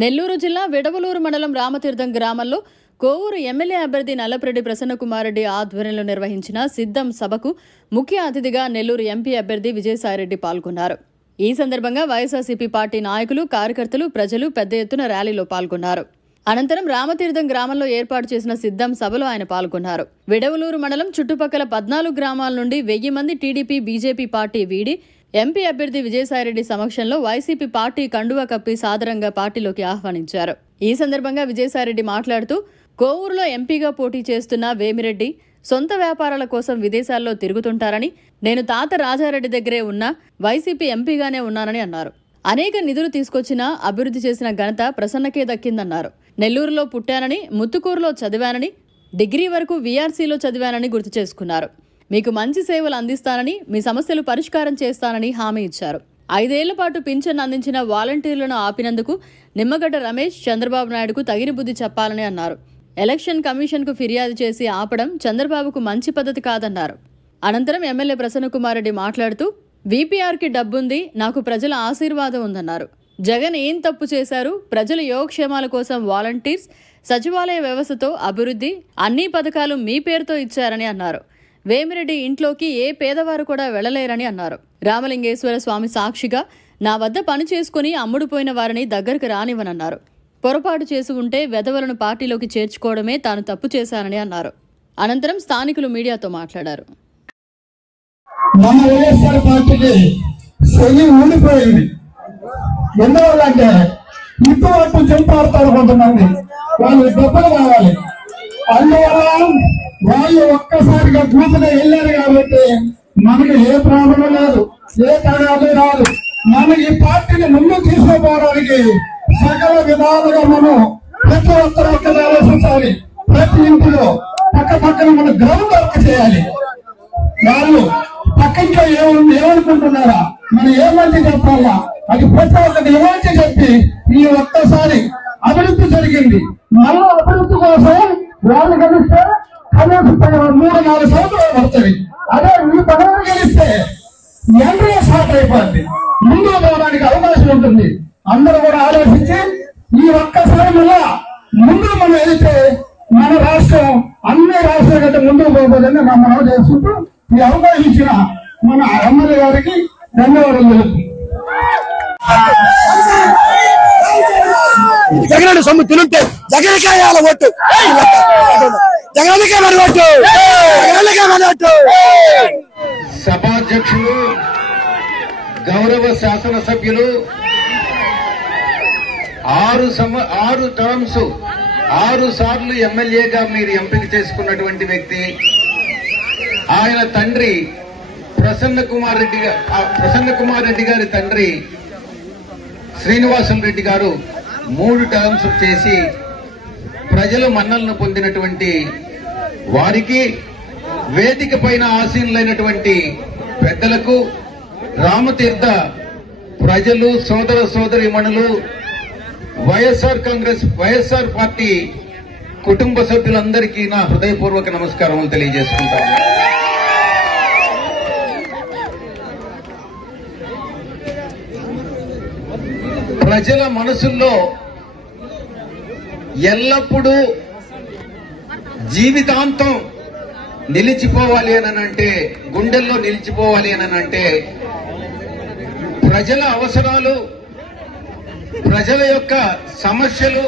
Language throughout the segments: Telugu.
నెల్లూరు జిల్లా విడవలూరు మండలం రామతీర్థం గ్రామంలో కోవూరు ఎమ్మెల్యే అభ్యర్థి నల్లపరెడ్డి ప్రసన్నకుమార్ రెడ్డి ఆధ్వర్యంలో నిర్వహించిన సిద్ధం సభకు ముఖ్య అతిథిగా నెల్లూరు ఎంపీ అభ్యర్థి విజయసాయిరెడ్డి పాల్గొన్నారు. ఈ సందర్భంగా వైఎస్ఆర్సీపీ పార్టీ నాయకులు, కార్యకర్తలు, ప్రజలు పెద్ద ఎత్తున ర్యాలీలో పాల్గొన్నారు. అనంతరం రామతీర్థం గ్రామంలో ఏర్పాటు చేసిన సిద్ధం సభలో ఆయన పాల్గొన్నారు. విడవలూరు మండలం చుట్టుపక్కల 14 గ్రామాల నుండి 1000 మంది టీడీపీ, బీజేపీ పార్టీ వీడి ఎంపీ అభ్యర్థి విజయసాయిరెడ్డి సమక్షంలో వైసీపీ పార్టీ కండువా కప్పి సాదరంగా పార్టీలోకి ఆహ్వానించారు. ఈ సందర్భంగా విజయసాయిరెడ్డి మాట్లాడుతూ, కోవూరులో ఎంపీగా పోటీ చేస్తున్న వేమిరెడ్డి సొంత వ్యాపారాల కోసం విదేశాల్లో తిరుగుతుంటారని, నేను తాత రాజారెడ్డి దగ్గరే ఉన్నా వైసీపీ ఎంపీగానే ఉన్నానని అన్నారు. అనేక నిధులు తీసుకొచ్చినా అభివృద్ధి చేసిన ఘనత ప్రసన్నకే దక్కిందన్నారు. నెల్లూరులో పుట్టానని, ముత్తుకూరులో చదివానని, డిగ్రీ వరకు వీఆర్సీలో చదివానని గుర్తు చేసుకున్నారు. మీకు మంచి సేవలు అందిస్తానని, మీ సమస్యలు పరిష్కారం చేస్తానని హామీ ఇచ్చారు. 5 ఏళ్ల పాటు పింఛన్ అందించిన వాలంటీర్లను ఆపినందుకు నిమ్మగడ్డ రమేష్, చంద్రబాబు నాయుడుకు తగిన బుద్ధి చెప్పాలని అన్నారు. ఎలక్షన్ కమిషన్కు ఫిర్యాదు చేసి ఆపడం చంద్రబాబుకు మంచి పద్ధతి కాదన్నారు. అనంతరం ఎమ్మెల్యే ప్రసన్నకుమార్ రెడ్డి మాట్లాడుతూ, వీపీఆర్కి డబ్బుంది, నాకు ప్రజల ఆశీర్వాదం ఉందన్నారు. జగన్ ఏం తప్పు చేశారు? ప్రజల యోగక్షేమాల కోసం వాలంటీర్స్, సచివాలయ వ్యవస్థతో అభివృద్ధి, అన్ని పథకాలు మీ పేరుతో ఇచ్చారని అన్నారు. వేమిరెడ్డి ఇంట్లోకి ఏ పేదవారు కూడా వెళ్లలేరని అన్నారు. రామలింగేశ్వర స్వామి సాక్షిగా నా వద్ద పని చేసుకుని అమ్ముడుపోయిన వారిని దగ్గరకు రానివ్వనన్నారు. పొరపాటు చేసి ఉంటే వెధవలను పార్టీలోకి చేర్చుకోవడమే తాను తప్పు చేశానని అన్నారు. అనంతరం స్థానికులు మీడియాతో మాట్లాడారు. మన వైఎస్ఆర్ పార్టీకి శని ఊడిపోయింది. ఎందువల్లంటే ఇటువైపు చంపాడతారు కొంతమంది, వాళ్ళు డబ్బులు కావాలి. అందువల్ల వాళ్ళు ఒక్కసారిగా గ్రూపుగా వెళ్ళారు కాబట్టి మనకి ఏ ప్రాబ్లం లేదు, ఏ తగాదు రాదు. మనం ఈ పార్టీని ముందుకు తీసుకుపోవడానికి సకల విధాలుగా మనం ప్రతి ఒక్కరు ఆలోచించాలి. ప్రతి ఇంటిలో పక్కన మనం గ్రౌండ్ వర్క్ చేయాలి. వాళ్ళు పక్కింట్లో ఏమనుకుంటున్నారా, మనం ఏమంచి చెప్పాలా, అది ప్రతి ఒక్కటి ఏమంచి చెప్పి ఈ ఒక్కసారి అభివృద్ధి జరిగింది. మళ్ళీ అభివృద్ధి కోసం వాళ్ళు కలిస్తే కనీసం 3-4 సంవత్సరాలు పడుతుంది. అదే ఈ పదవి గెలిస్తే ఎండ్రో స్టార్ట్ అయిపోద్ది, ముందుకు పోవడానికి అవకాశం ఉంటుంది. అందరూ కూడా ఆలోచించి ఈ ఒక్కసారి మళ్ళా ముందుకు మనం వెళితే మన రాష్ట్రం అన్ని రాష్ట్రాల కంటే ముందుకు పోతుందని మనం చేసుకుంటూ ఈ అవకాశం ఇచ్చిన మన ఎమ్మెల్యే గారికి ధన్యవాదాలు తెలుపు. జగన్ సొమ్ము తినుంటే జగన్కే వేయాలి ఓటు, జగన్కే మరి ఓటు, జగన్కే మరి ఓటు. సభాధ్యక్షులు, గౌరవ శాసనసభ్యులు, 6 టర్మ్స్ 6 సార్లు ఎమ్మెల్యేగా మీరు ఎంపిక చేసుకున్నటువంటి వ్యక్తి. ఆయన తండ్రి ప్రసన్నకుమార్ రెడ్డి గారి తండ్రి శ్రీనివాసం రెడ్డి గారు 3 టర్మ్స్ చేసి ప్రజల మన్నలను పొందినటువంటి వారికి, వేదిక పైన ఆసీనులైనటువంటి పెద్దలకు, రామతీర్థ ప్రజలు, సోదర సోదరీమణులు, వైఎస్ఆర్ పార్టీ కుటుంబ సభ్యులందరికీ నా హృదయపూర్వక నమస్కారం తెలియజేసుకుంటాను. ప్రజల మనసుల్లో ఎల్లప్పుడూ జీవితాంతం నిలిచిపోవాలి అనంటే, గుండెల్లో నిలిచిపోవాలి అనంటే ప్రజల అవసరాలు, ప్రజల యొక్క సమస్యలు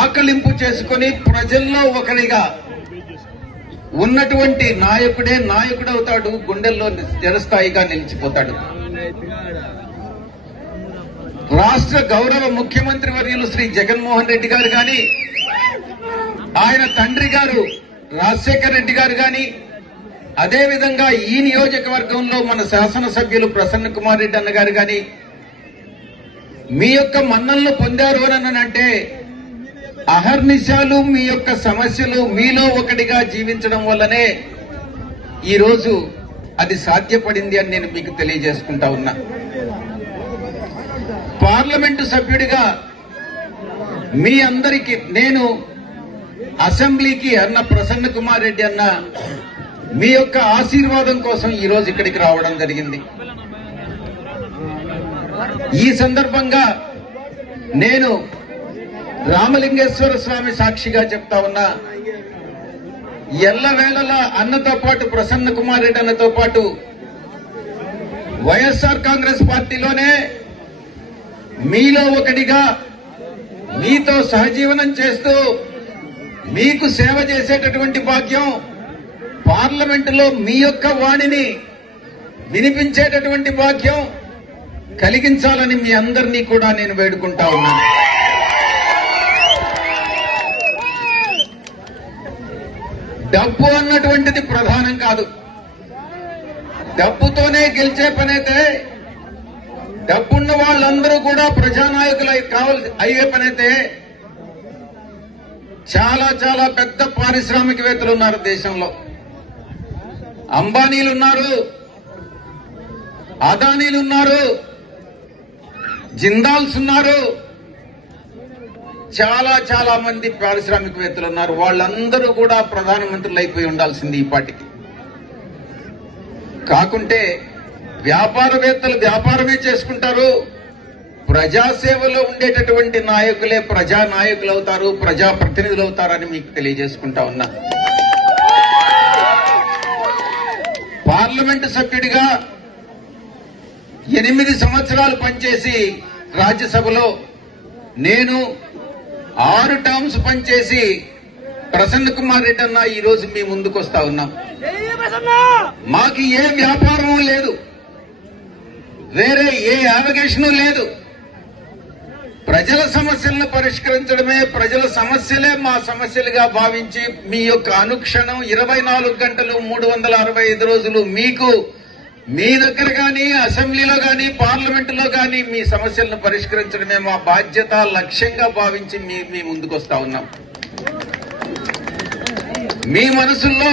ఆకలింపు చేసుకుని ప్రజల్లో ఒకరిగా ఉన్నటువంటి నాయకుడే నాయకుడవుతాడు, గుండెల్లో చిరస్థాయిగా నిలిచిపోతాడు. రాష్ట్ర గౌరవ ముఖ్యమంత్రి వర్యులు శ్రీ జగన్మోహన్ రెడ్డి గారు గాని, ఆయన తండ్రి గారు రాజశేఖర రెడ్డి గారు గాని, అదేవిధంగా ఈ నియోజకవర్గంలో మన శాసనసభ్యులు ప్రసన్నకుమార్ రెడ్డి అన్న గారు గాని మీ యొక్క మన్నలను పొందారు అనంటే అహర్నిశాలు మీ యొక్క సమస్యలు మీలో ఒకటిగా జీవించడం వల్లనే ఈరోజు అది సాధ్యపడింది అని నేను మీకు తెలియజేసుకుంటా ఉన్నా. పార్లమెంటు సభ్యుడిగా మీ అందరికీ నేను అసెంబ్లీకి అన్న ప్రసన్నకుమార్ రెడ్డి అన్న మీ యొక్క ఆశీర్వాదం కోసం ఈ రోజు ఇక్కడికి రావడం జరిగింది. ఈ సందర్భంగా నేను రామలింగేశ్వర స్వామి సాక్షిగా చెప్తా ఉన్నా, ఎల్లవేళలా అన్నతో పాటు ప్రసన్న కుమార్ రెడ్డి అన్నతో పాటు వైఎస్ఆర్ కాంగ్రెస్ పార్టీలోనే మీలో ఒకటిగా మీతో సహజీవనం చేస్తూ మీకు సేవ చేసేటటువంటి భాగ్యం, పార్లమెంటులో మీ యొక్క వాణిని వినిపించేటటువంటి భాగ్యం కలిగించాలని మీ అందరినీ కూడా నేను వేడుకుంటా ఉన్నాను. డబ్బు అన్నటువంటిది ప్రధానం కాదు. డబ్బుతోనే గెలిచే పనైతే, డబ్బున్న వాళ్ళందరూ కూడా ప్రజానాయకులు అయ్యే పనైతే చాలా చాలా పెద్ద పారిశ్రామికవేత్తలు ఉన్నారు దేశంలో. అంబానీలున్నారు, అదానీలున్నారు, జిందాల్స్ ఉన్నారు, చాలా చాలా మంది పారిశ్రామికవేత్తలు ఉన్నారు. వాళ్ళందరూ కూడా ప్రధానమంత్రులు అయిపోయి ఉండాల్సింది ఈ పార్టీకి. కాకుంటే వ్యాపారవేత్తలు వ్యాపారమే చేసుకుంటారు, ప్రజాసేవలో ఉండేటటువంటి నాయకులే ప్రజా నాయకులు అవుతారు, ప్రజాప్రతినిధులు అవుతారని మీకు తెలియజేసుకుంటా ఉన్నా. పార్లమెంటు సభ్యుడిగా 8 సంవత్సరాలు పనిచేసి రాజ్యసభలో, నేను 6 టర్మ్స్ పనిచేసి ప్రసన్న కుమార్ రెడ్డి అన్న ఈ రోజు మీ ముందుకు వస్తా ఉన్నాం. మాకు ఏ వ్యాపారం లేదు, వేరే ఏ యావిగేషను లేదు. ప్రజల సమస్యలను పరిష్కరించడమే, ప్రజల సమస్యలే మా సమస్యలుగా భావించి మీ యొక్క అనుక్షణం 24 గంటలు 365 రోజులు మీకు మీ దగ్గర గాని, అసెంబ్లీలో గాని, పార్లమెంటులో గాని మీ సమస్యలను పరిష్కరించడమే మా బాధ్యత, లక్ష్యంగా భావించి మీ ముందుకు వస్తా ఉన్నాం. మీ మనసుల్లో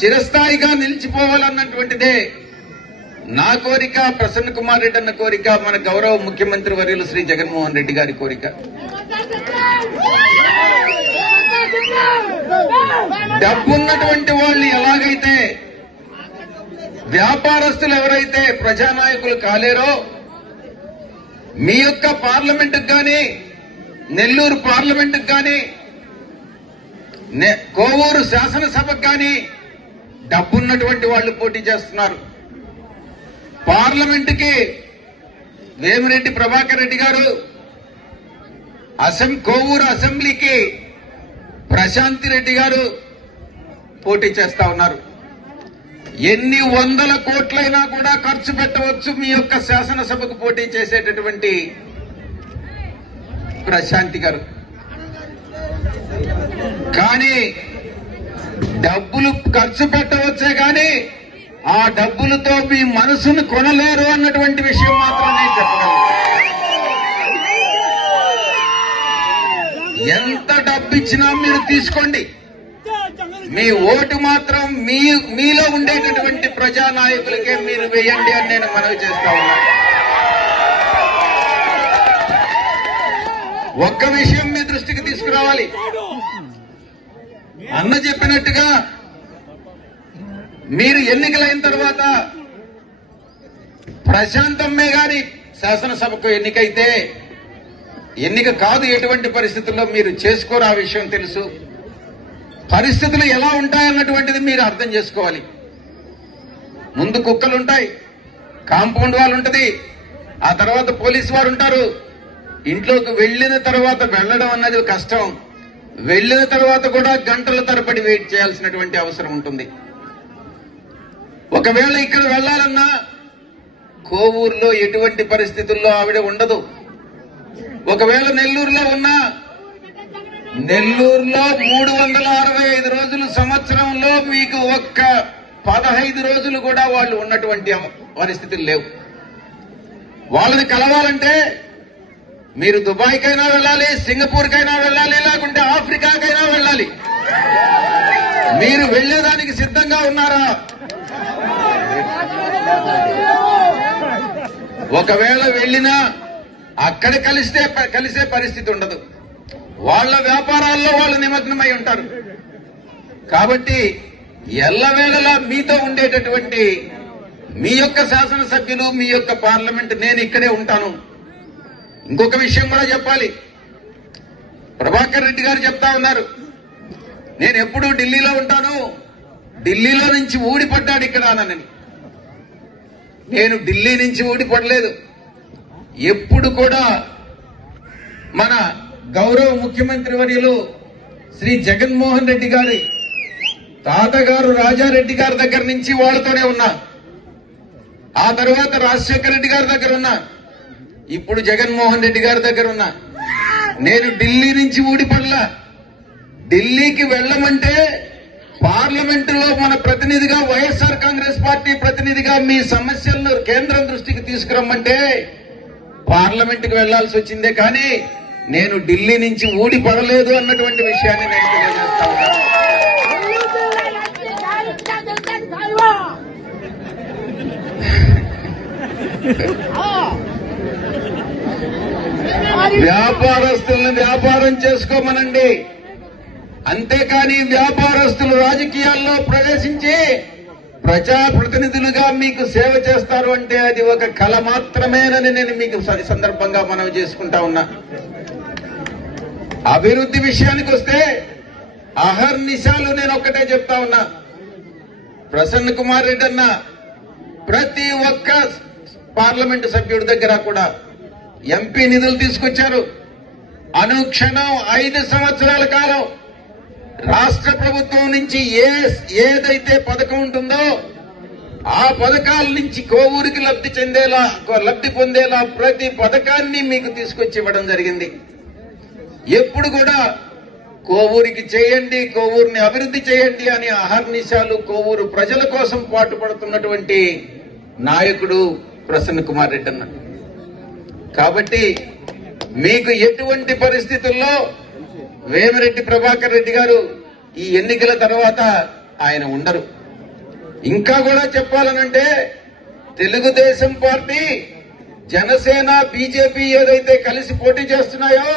చిరస్థాయిగా నిలిచిపోవాలన్నటువంటిదే నా కోరిక, ప్రసన్న కుమార్ రెడ్డి అన్న కోరిక, మన గౌరవ ముఖ్యమంత్రి వర్యులు శ్రీ జగన్మోహన్ రెడ్డి గారి కోరిక. డబ్బున్నటువంటి వాళ్ళు ఎలాగైతే, వ్యాపారస్తులు ఎవరైతే ప్రజానాయకులు కాలేరో, మీ యొక్క పార్లమెంటుకు గాని, నెల్లూరు పార్లమెంటుకు గాని, కోవూరు శాసనసభకు గాని డబ్బున్నటువంటి వాళ్ళు పోటీ చేస్తున్నారు. పార్లమెంటుకి వేమిరెడ్డి ప్రభాకర్ రెడ్డి గారు, కోవూరు అసెంబ్లీకి ప్రశాంతి రెడ్డి గారు పోటీ చేస్తా ఉన్నారు. ఎన్ని 100 కోట్లైనా కూడా ఖర్చు పెట్టవచ్చు మీ యొక్క శాసనసభకు పోటీ చేసేటటువంటి ప్రశాంతి గారు. కానీ డబ్బులు ఖర్చు పెట్టవచ్చే కానీ ఆ డబ్బులతో మీ మనసును కొనలేరు అన్నటువంటి విషయం మాత్రం నేను చెప్పగలను. ఎంత డబ్బు ఇచ్చినా మీరు తీసుకోండి, మీ ఓటు మాత్రం మీలో ఉండేటటువంటి ప్రజానాయకులకే మీరు వేయండి అని నేను మనవి చేస్తా ఉన్నాను. ఒక్క విషయం మీ దృష్టికి తీసుకురావాలి. అన్న చెప్పినట్టుగా మీరు ఎన్నికలైన తర్వాత ప్రశాంతమ్మే గాని శాసనసభకు ఎన్నికైతే, ఎన్నిక కాదు ఎటువంటి పరిస్థితుల్లో మీరు చేసుకోరు, ఆ విషయం తెలుసు. పరిస్థితులు ఎలా ఉంటాయన్నటువంటిది మీరు అర్థం చేసుకోవాలి. ముందు కుక్కలుంటాయి, కాంపౌండ్ వాళ్ళు ఉంటుంది, ఆ తర్వాత పోలీసు వారు ఉంటారు. ఇంట్లోకి వెళ్లిన తర్వాత వెళ్లడం అన్నది కష్టం, వెళ్లిన తర్వాత కూడా గంటల తరబడి వెయిట్ చేయాల్సినటువంటి అవసరం ఉంటుంది. ఒకవేళ ఇక్కడ వెళ్లాలన్నా కోవూరులో ఎటువంటి పరిస్థితుల్లో ఆవిడ ఉండదు. ఒకవేళ నెల్లూరులో ఉన్నా, నెల్లూరులో 365 రోజులు సంవత్సరంలో మీకు ఒక్క 15 రోజులు కూడా వాళ్ళు ఉన్నటువంటి పరిస్థితులు లేవు. వాళ్ళని కలవాలంటే మీరు దుబాయ్కైనా వెళ్ళాలి, సింగపూర్కైనా వెళ్ళాలి, లేకుంటే ఆఫ్రికాకైనా వెళ్ళాలి. మీరు వెళ్లేదానికి సిద్ధంగా ఉన్నారా? ఒకవేళ వెళ్ళినా అక్కడ కలిసే పరిస్థితి ఉండదు. వాళ్ళ వ్యాపారాల్లో వాళ్ళు నిమగ్నమై ఉంటారు. కాబట్టి ఎల్లవేళలా మీతో ఉండేటటువంటి మీ యొక్క శాసనసభ్యులు, మీ యొక్క పార్లమెంట్, నేను ఇక్కడే ఉంటాను. ఇంకొక విషయం కూడా చెప్పాలి. ప్రభాకర్ రెడ్డి గారు చెప్తా ఉన్నారు, నేను ఎప్పుడూ ఢిల్లీలో ఉంటాను, ఢిల్లీలో నుంచి ఊడిపడ్డాడు ఇక్కడ అనని. నేను ఢిల్లీ నుంచి ఊడిపడలేదు. ఎప్పుడు కూడా మన గౌరవ ముఖ్యమంత్రి వర్యులు శ్రీ జగన్మోహన్ రెడ్డి గారి తాతగారు రాజారెడ్డి గారి దగ్గర నుంచి వాళ్ళతోనే ఉన్నా. ఆ తర్వాత రాజశేఖర రెడ్డి గారి దగ్గర ఉన్నా, ఇప్పుడు జగన్మోహన్ రెడ్డి గారి దగ్గర ఉన్నా. నేను ఢిల్లీ నుంచి ఊడిపడలా. ఢిల్లీకి వెళ్ళమంటే పార్లమెంటులో మన ప్రతినిధిగా, వైఎస్ఆర్ కాంగ్రెస్ పార్టీ ప్రతినిధిగా మీ సమస్యలను కేంద్రం దృష్టికి తీసుకురమ్మంటే పార్లమెంటుకు వెళ్లాల్సి వచ్చిందే కానీ నేను ఢిల్లీ నుంచి ఊడిపడలేదు అన్నటువంటి విషయాన్ని నేను తెలియజేస్తా ఉన్నాను. వ్యాపారస్తులను వ్యాపారం చేసుకోమనండి, అంతేకాని వ్యాపారస్తులు రాజకీయాల్లో ప్రవేశించి ప్రజాప్రతినిధులుగా మీకు సేవ చేస్తారు అంటే అది ఒక కళ మాత్రమేనని నేను మీకు సందర్భంగా మనవి చేసుకుంటా ఉన్నా. అభివృద్ధి విషయానికి వస్తే అహర్నిశాలు నేను ఒక్కటే చెప్తా ఉన్నా. ప్రసన్న కుమార్ రెడ్డి అన్న ప్రతి ఒక్క పార్లమెంటు సభ్యుడి దగ్గర కూడా ఎంపీ నిధులు తీసుకొచ్చారు. అనుక్షణం 5 సంవత్సరాల కాలం రాష్ట్ర ప్రభుత్వం నుంచి ఏదైతే పథకం ఉంటుందో ఆ పథకాల నుంచి కోవూరికి లబ్ధి పొందేలా ప్రతి పథకాన్ని మీకు తీసుకొచ్చి ఇవ్వడం జరిగింది. ఎప్పుడు కూడా కోవూరికి చేయండి, కోవూరుని అభివృద్ధి చేయండి అని అహర్నిశాలు కోవూరు ప్రజల కోసం పాటుపడుతున్నటువంటి నాయకుడు ప్రసన్న కుమార్ రెడ్డి అన్న. కాబట్టి మీకు ఎటువంటి పరిస్థితుల్లో వేమిరెడ్డి ప్రభాకర్ రెడ్డి గారు ఈ ఎన్నికల తర్వాత ఆయన ఉండరు. ఇంకా కూడా చెప్పాలనంటే తెలుగుదేశం పార్టీ, జనసేన, బీజేపీ ఏదైతే కలిసి పోటీ చేస్తున్నాయో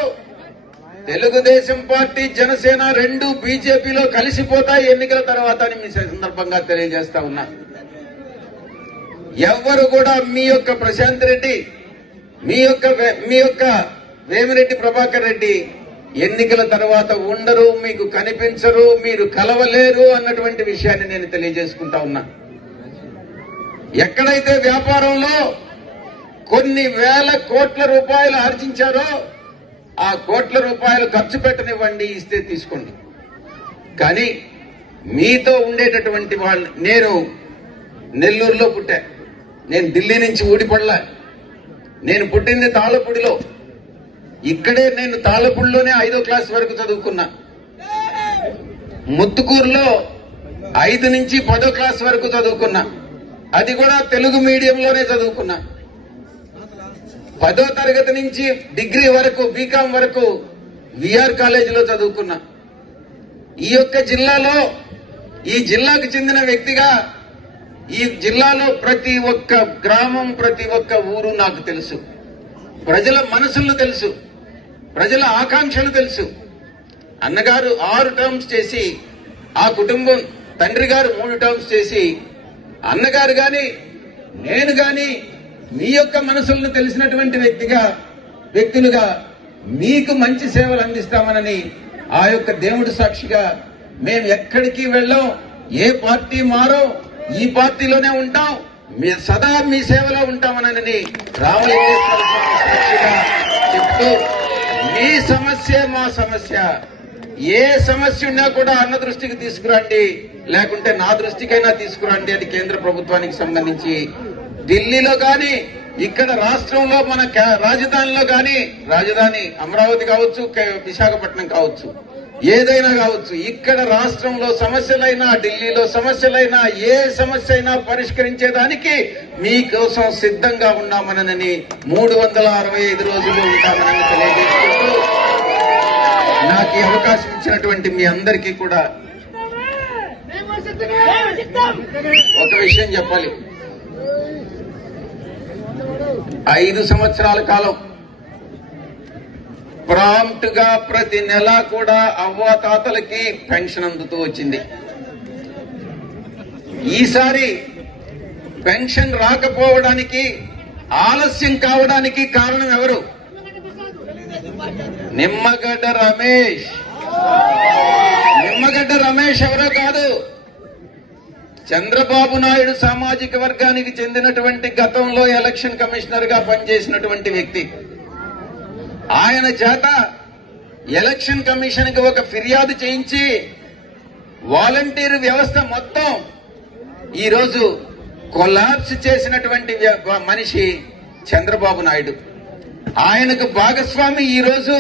తెలుగుదేశం పార్టీ, జనసేన రెండు బీజేపీలో కలిసిపోతాయి ఎన్నికల తర్వాత అని మీ సందర్భంగా తెలియజేస్తా ఉన్నా. ఎవ్వరు కూడా మీ యొక్క ప్రశాంత్ రెడ్డి, మీ యొక్క వేమిరెడ్డి ప్రభాకర్ రెడ్డి ఎన్నికల తర్వాత ఉండరు, మీకు కనిపించరు, మీరు కలవలేరు అన్నటువంటి విషయాన్ని నేను తెలియజేసుకుంటా ఉన్నా. ఎక్కడైతే వ్యాపారంలో కొన్ని వేల కోట్ల రూపాయలు ఆర్జించారో ఆ కోట్ల రూపాయలు ఖర్చు పెట్టనివ్వండి, ఇస్తే తీసుకోండి. కానీ మీతో ఉండేటటువంటి వాళ్ళు, నేను నెల్లూరులో పుట్టా, నేను ఢిల్లీ నుంచి ఊడిపడలా. నేను పుట్టింది తాళపూడిలో. ఇక్కడే నేను తాళపూడిలోనే 5వ క్లాస్ వరకు చదువుకున్నా. ముత్తుకూరులో 5 నుంచి 10వ క్లాస్ వరకు చదువుకున్నా. అది కూడా తెలుగు మీడియంలోనే చదువుకున్నా. 10వ తరగతి నుంచి డిగ్రీ వరకు, బీకాం వరకు విఆర్ కాలేజీలో చదువుకున్నా. ఈ యొక్క జిల్లాలో, ఈ జిల్లాకు చెందిన వ్యక్తిగా ఈ జిల్లాలో ప్రతి ఒక్క గ్రామం, ప్రతి ఒక్క ఊరు నాకు తెలుసు. ప్రజల మనసులు తెలుసు, ప్రజల ఆకాంక్షలు తెలుసు. అన్నగారు 6 టర్మ్స్ చేసి, ఆ కుటుంబం తండ్రి గారు 3 టర్మ్స్ చేసి, అన్నగారు గాని నేను గాని మీ యొక్క మనసులను తెలిసినటువంటి వ్యక్తులుగా మీకు మంచి సేవలు అందిస్తామనని ఆ యొక్క దేవుడి సాక్షిగా మేము ఎక్కడికి వెళ్ళాం, ఏ పార్టీ మారో ఈ పార్టీలోనే ఉంటాం, సదా మీ సేవలో ఉంటామనని రామలింగేశ్వర సాక్షిగా చెప్తూ, మీ సమస్య మా సమస్య, ఏ సమస్య ఉన్నా కూడా అన్న దృష్టికి తీసుకురండి, లేకుంటే నా దృష్టికైనా తీసుకురండి. అది కేంద్ర ప్రభుత్వానికి సంబంధించి ఢిల్లీలో కానీ, ఇక్కడ రాష్ట్రంలో మన రాజధానిలో కానీ, రాజధాని అమరావతి కావచ్చు, విశాఖపట్నం కావచ్చు, ఏదైనా కావచ్చు, ఇక్కడ రాష్ట్రంలో సమస్యలైనా, ఢిల్లీలో సమస్యలైనా, ఏ సమస్య అయినా పరిష్కరించేదానికి మీకోసం సిద్ధంగా ఉన్నామనని 365 రోజులు ఉంటామని తెలియజేసుకుంటూ, నాకు ఈ అవకాశం ఇచ్చినటువంటి మీ అందరికీ కూడా ఒక విషయం చెప్పాలి. 5 సంవత్సరాల కాలం ప్రాంప్ట్ గా ప్రతి నెల కూడా అవ్వాతాతలకి పెన్షన్ అందుతూ వచ్చింది. ఈసారి పెన్షన్ రాకపోవడానికి, ఆలస్యం కావడానికి కారణం ఎవరు? నిమ్మగడ్డ రమేష్ ఎవరో కాదు, చంద్రబాబు నాయుడు సామాజిక వర్గానికి చెందినటువంటి గతంలో ఎలక్షన్ కమిషనర్ గా పనిచేసినటువంటి వ్యక్తి. ఆయన చేత ఎలక్షన్ కమిషన్ కి ఒక ఫిర్యాదు చేయించి వాలంటీర్ వ్యవస్థ మొత్తం ఈరోజు కొలాప్స్ చేసినటువంటి మనిషి చంద్రబాబు నాయుడు. ఆయనకు భాగస్వామి ఈరోజు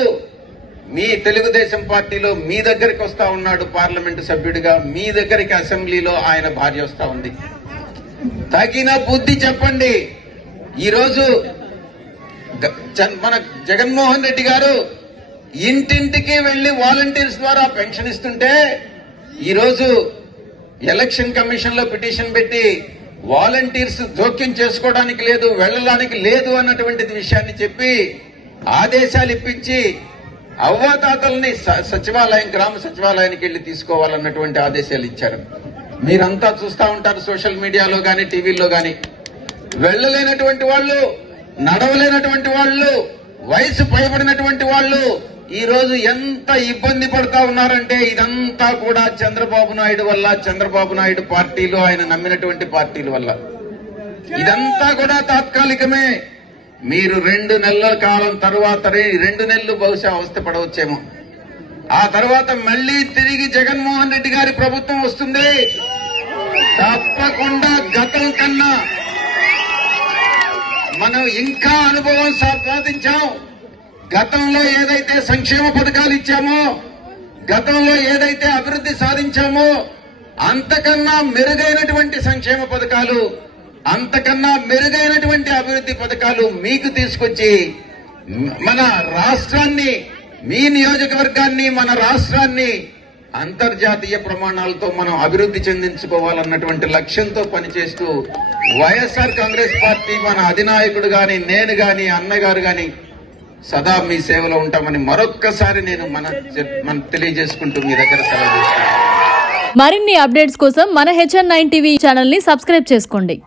మీ తెలుగుదేశం పార్టీలో మీ దగ్గరికి వస్తా ఉన్నాడు పార్లమెంటు సభ్యుడిగా, మీ దగ్గరికి అసెంబ్లీలో ఆయన భార్య వస్తా ఉంది. తగిన బుద్ధి చెప్పండి. ఈరోజు మన జగన్మోహన్ రెడ్డి గారు ఇంటింటికి వెళ్లి వాలంటీర్స్ ద్వారా పెన్షన్ ఇస్తుంటే ఈరోజు ఎలక్షన్ కమిషన్ లో పిటిషన్ పెట్టి వాలంటీర్స్ జోక్యం చేసుకోవడానికి లేదు, వెళ్లడానికి లేదు అన్నటువంటి విషయాన్ని చెప్పి ఆదేశాలు ఇప్పించి అవ్వాతాతల్ని సచివాలయం, గ్రామ సచివాలయానికి వెళ్లి తీసుకోవాలన్నటువంటి ఆదేశాలు ఇచ్చారు. మీరంతా చూస్తా ఉంటారు సోషల్ మీడియాలో గాని టీవీల్లో గాని. వెళ్లలేనటువంటి వాళ్ళు, నడవలేనటువంటి వాళ్ళు, వయసు పైబడినటువంటి వాళ్ళు ఈ రోజు ఎంత ఇబ్బంది పడతా ఉన్నారంటే ఇదంతా కూడా చంద్రబాబు నాయుడు వల్ల, చంద్రబాబు నాయుడు పార్టీలు, ఆయన నమ్మినటువంటి పార్టీల వల్ల. ఇదంతా కూడా తాత్కాలికమే. మీరు 2 నెలల కాలం తర్వాత 2 నెలలు బహుశా అవస్థ పడవచ్చేమో. ఆ తర్వాత మళ్లీ తిరిగి జగన్మోహన్ రెడ్డి గారి ప్రభుత్వం వస్తుంది. తప్పకుండా గతం కన్నా మనం ఇంకా అనుభవం సాధించాం. గతంలో ఏదైతే సంక్షేమ పథకాలు ఇచ్చామో, గతంలో ఏదైతే అభివృద్ధి సాధించామో అంతకన్నా మెరుగైనటువంటి సంక్షేమ పథకాలు, అంతకన్నా మెరుగైనటువంటి అభివృద్ధి పథకాలు మీకు తీసుకొచ్చి మన రాష్ట్రాన్ని, మీ నియోజకవర్గాన్ని, మన రాష్ట్రాన్ని అంతర్జాతీయ ప్రమాణాలతో మనం అభివృద్ధి చెందించుకోవాలన్నటువంటి లక్ష్యంతో పనిచేస్తూ వైఎస్ఆర్ కాంగ్రెస్ పార్టీ, మన అధినాయకుడు గాని, నేను గాని, అన్నగారు గాని సదా మీ సేవలో ఉంటామని మరొక్కసారి నేను మన తెలియజేసుకుంటూ మీ దగ్గర సెలవు తీసుకుంటాను. మరిన్ని అప్డేట్స్ కోసం మన HN9 టీవీ ఛానల్ ని సబ్స్క్రైబ్ చేసుకోండి.